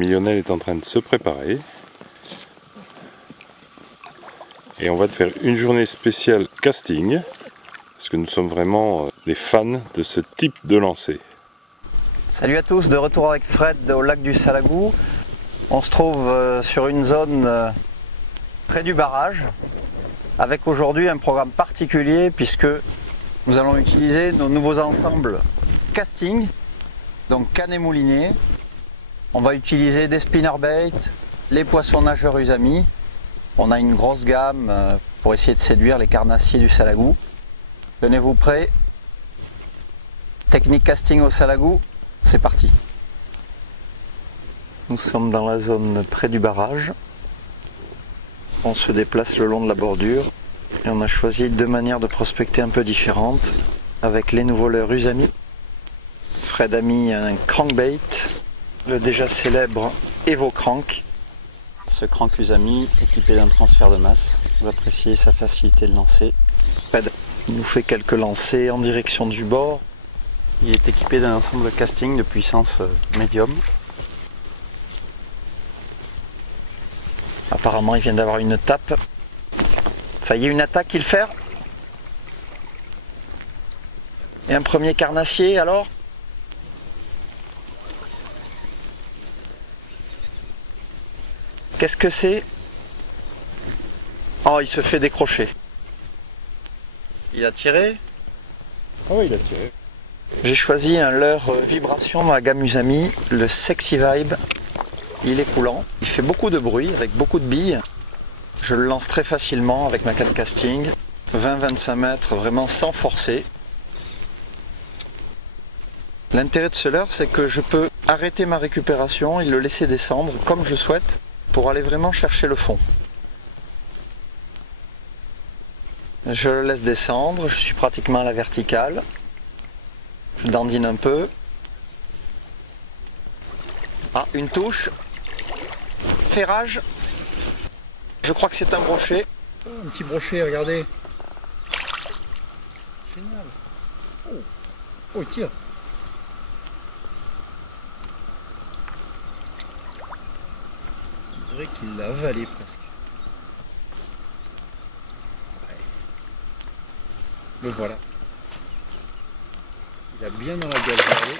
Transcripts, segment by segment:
Millionel est en train de se préparer. Et on va te faire une journée spéciale casting, parce que nous sommes vraiment des fans de ce type de lancer. Salut à tous, de retour avec Fred au lac du Salagou. On se trouve sur une zone près du barrage, avec aujourd'hui un programme particulier puisque nous allons utiliser nos nouveaux ensembles casting, donc canne et moulinet. On va utiliser des spinnerbaits, les poissons nageurs usami. On a une grosse gamme pour essayer de séduire les carnassiers du Salagou. Tenez-vous prêts. Technique casting au Salagou, c'est parti. Nous sommes dans la zone près du barrage. On se déplace le long de la bordure et on a choisi deux manières de prospecter un peu différentes avec les nouveaux leurres usami. Fred a mis un crankbait, le déjà célèbre Evo Crank. Ce crank usami équipé d'un transfert de masse. Vous appréciez sa facilité de lancer. Fred nous fait quelques lancers en direction du bord. Il est équipé d'un ensemble casting de puissance médium. Apparemment, il vient d'avoir une tape. Ça y est, une attaque qu'il fait. Et un premier carnassier alors. Qu'est-ce que c'est? Oh, il se fait décrocher. Il a tiré? Oh, il a tiré. J'ai choisi un leurre vibration dans la gamme Usami, le Sexy Vibe. Il est coulant, il fait beaucoup de bruit avec beaucoup de billes. Je le lance très facilement avec ma canne casting, 20-25 mètres vraiment sans forcer. L'intérêt de ce leurre, c'est que je peux arrêter ma récupération et le laisser descendre comme je souhaite pour aller vraiment chercher le fond. Je le laisse descendre, je suis pratiquement à la verticale. Je dandine un peu. Ah, une touche. Ferrage. Je crois que c'est un brochet. Oh, un petit brochet, regardez. Génial. Oh, il tire. On dirait qu'il l'a avalé presque. Ouais. Le voilà. Il a bien dans la gueule, regardez.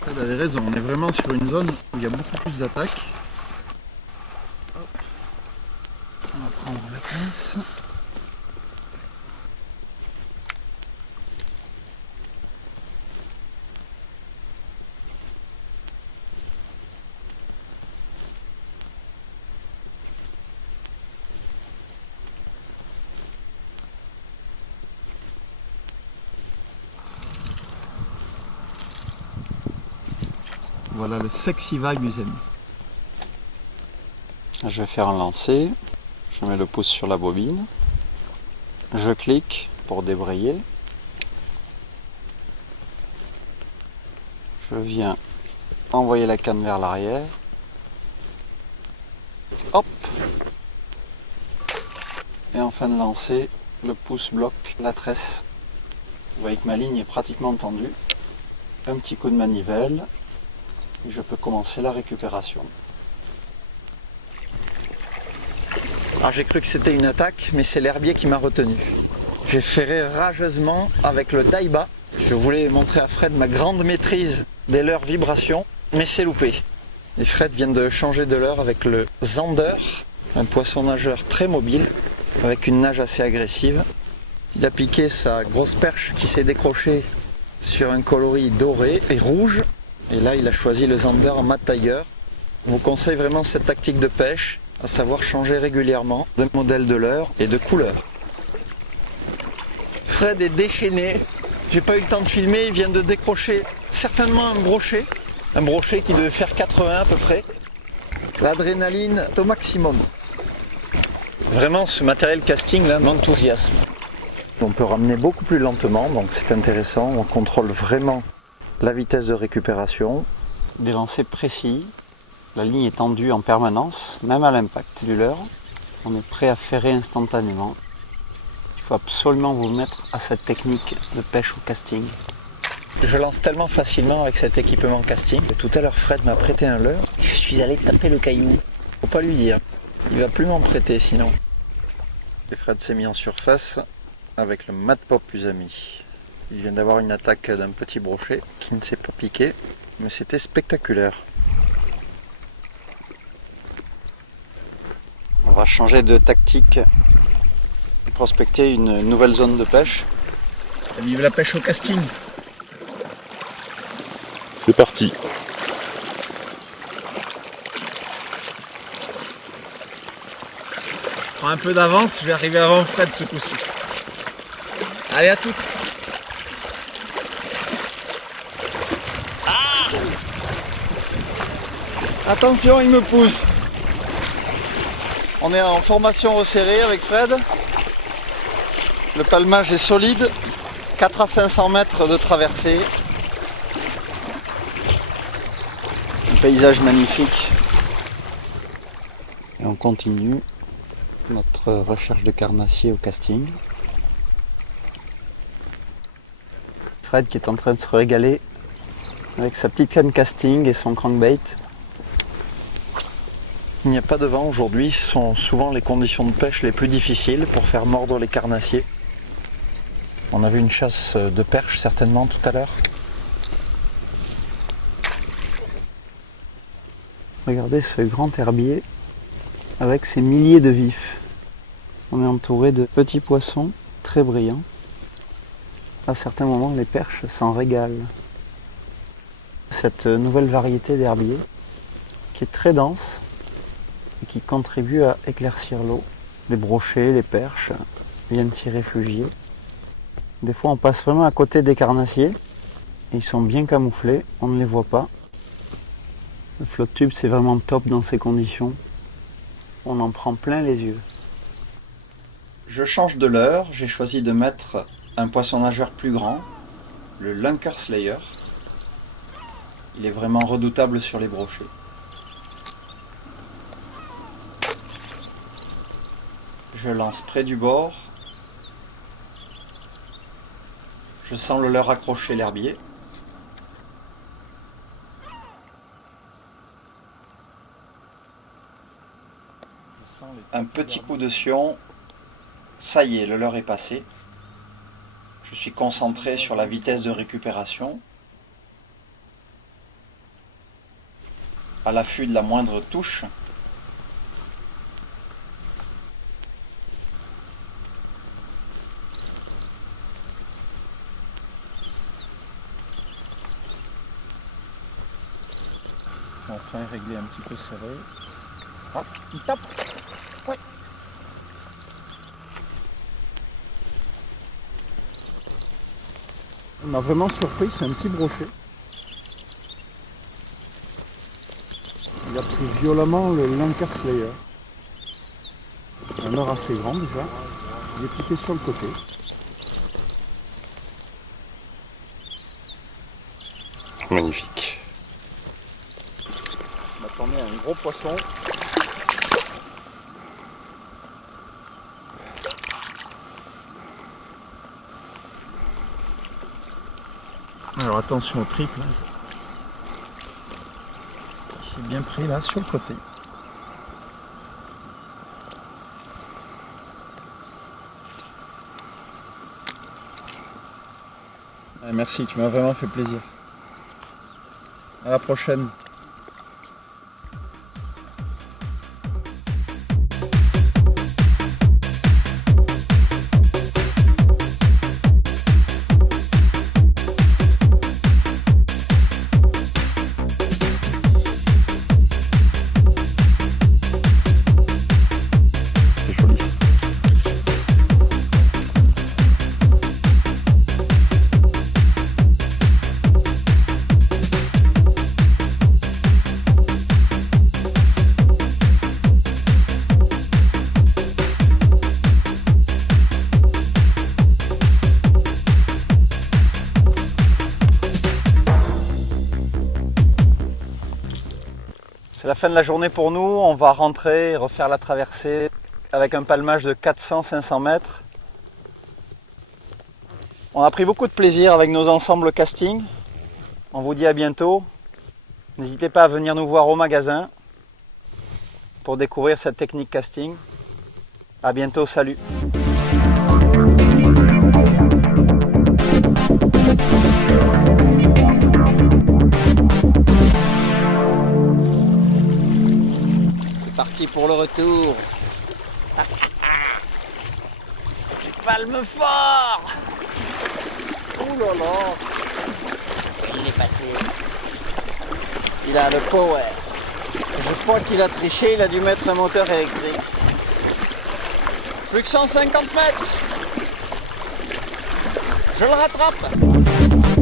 Fred avait raison, on est vraiment sur une zone où il y a beaucoup plus d'attaques. On va prendre la pince. Voilà le Sexy Vibe usami. Je vais faire un lancer. Je mets le pouce sur la bobine. Je clique pour débrayer. Je viens envoyer la canne vers l'arrière. Hop! Et en fin de lancer, le pouce bloque la tresse. Vous voyez que ma ligne est pratiquement tendue. Un petit coup de manivelle. Et je peux commencer la récupération. Alors j'ai cru que c'était une attaque, mais c'est l'herbier qui m'a retenu. J'ai ferré rageusement avec le Daiba. Je voulais montrer à Fred ma grande maîtrise des leurres vibration, mais c'est loupé. Et Fred vient de changer de leurre avec le Zander, un poisson nageur très mobile, avec une nage assez agressive. Il a piqué sa grosse perche qui s'est décrochée sur un coloris doré et rouge. Et là, il a choisi le Zander en mat tiger. Je vous conseille vraiment cette tactique de pêche, à savoir changer régulièrement de modèle de leurre et de couleur. Fred est déchaîné. J'ai pas eu le temps de filmer, il vient de décrocher certainement un brochet qui devait faire 80 à peu près. L'adrénaline est au maximum. Vraiment, ce matériel casting là m'enthousiasme. On peut ramener beaucoup plus lentement, donc c'est intéressant. On contrôle vraiment la vitesse de récupération. Des lancers précis. La ligne est tendue en permanence, même à l'impact du leurre. On est prêt à ferrer instantanément. faut absolument vous mettre à cette technique de pêche au casting. Je lance tellement facilement avec cet équipement casting. Tout à l'heure, Fred m'a prêté un leurre. Je suis allé taper le caillou. Faut pas lui dire. Il va plus m'en prêter sinon. Et Fred s'est mis en surface avec le Mad Pop Usami. Il vient d'avoir une attaque d'un petit brochet qui ne s'est pas piqué, mais c'était spectaculaire. On va changer de tactique et prospecter une nouvelle zone de pêche. Vive la pêche au casting. C'est parti. Je prends un peu d'avance, je vais arriver avant Fred ce coup-ci. Allez, à toutes. Attention, il me pousse. On est en formation resserrée avec Fred. Le palmage est solide. 4 à 500 mètres de traversée. Un paysage magnifique. Et on continue notre recherche de carnassiers au casting. Fred qui est en train de se régaler avec sa petite canne casting et son crankbait. Il n'y a pas de vent aujourd'hui, ce sont souvent les conditions de pêche les plus difficiles pour faire mordre les carnassiers. On a vu une chasse de perche certainement tout à l'heure. Regardez ce grand herbier avec ses milliers de vifs. On est entouré de petits poissons très brillants. À certains moments, les perches s'en régalent. Cette nouvelle variété d'herbier qui est très dense et qui contribue à éclaircir l'eau. Les brochets, les perches viennent s'y réfugier. Des fois, on passe vraiment à côté des carnassiers. Ils sont bien camouflés, on ne les voit pas. Le flotte tube, c'est vraiment top dans ces conditions. On en prend plein les yeux. Je change de leurre, j'ai choisi de mettre un poisson nageur plus grand, le Lunker Slayer. Il est vraiment redoutable sur les brochets. Je lance près du bord. Je sens le leurre accrocher l'herbier. Un petit coup de sion. Ça y est, le leurre est passé. Je suis concentré sur la vitesse de récupération. À l'affût de la moindre touche. Mon frein est réglé un petit peu serré. Hop, il tape. Ouais. On m'a vraiment surpris, c'est un petit brochet. Il a pris violemment le Lunker Slayer. Un leurre assez grand déjà. Il est piqué sur le côté. Magnifique. Je m'attendais à un gros poisson. Alors attention au triple. Il s'est bien pris là sur le côté. Merci, tu m'as vraiment fait plaisir. À la prochaine. C'est la fin de la journée pour nous, on va rentrer et refaire la traversée avec un palmage de 400-500 mètres. On a pris beaucoup de plaisir avec nos ensembles casting. On vous dit à bientôt. N'hésitez pas à venir nous voir au magasin pour découvrir cette technique casting. À bientôt, salut! C'est parti pour le retour. Palme fort. Ouh là là. Il est passé. Il a le power. Je crois qu'il a triché, il a dû mettre un moteur électrique. Plus que 150 mètres. Je le rattrape.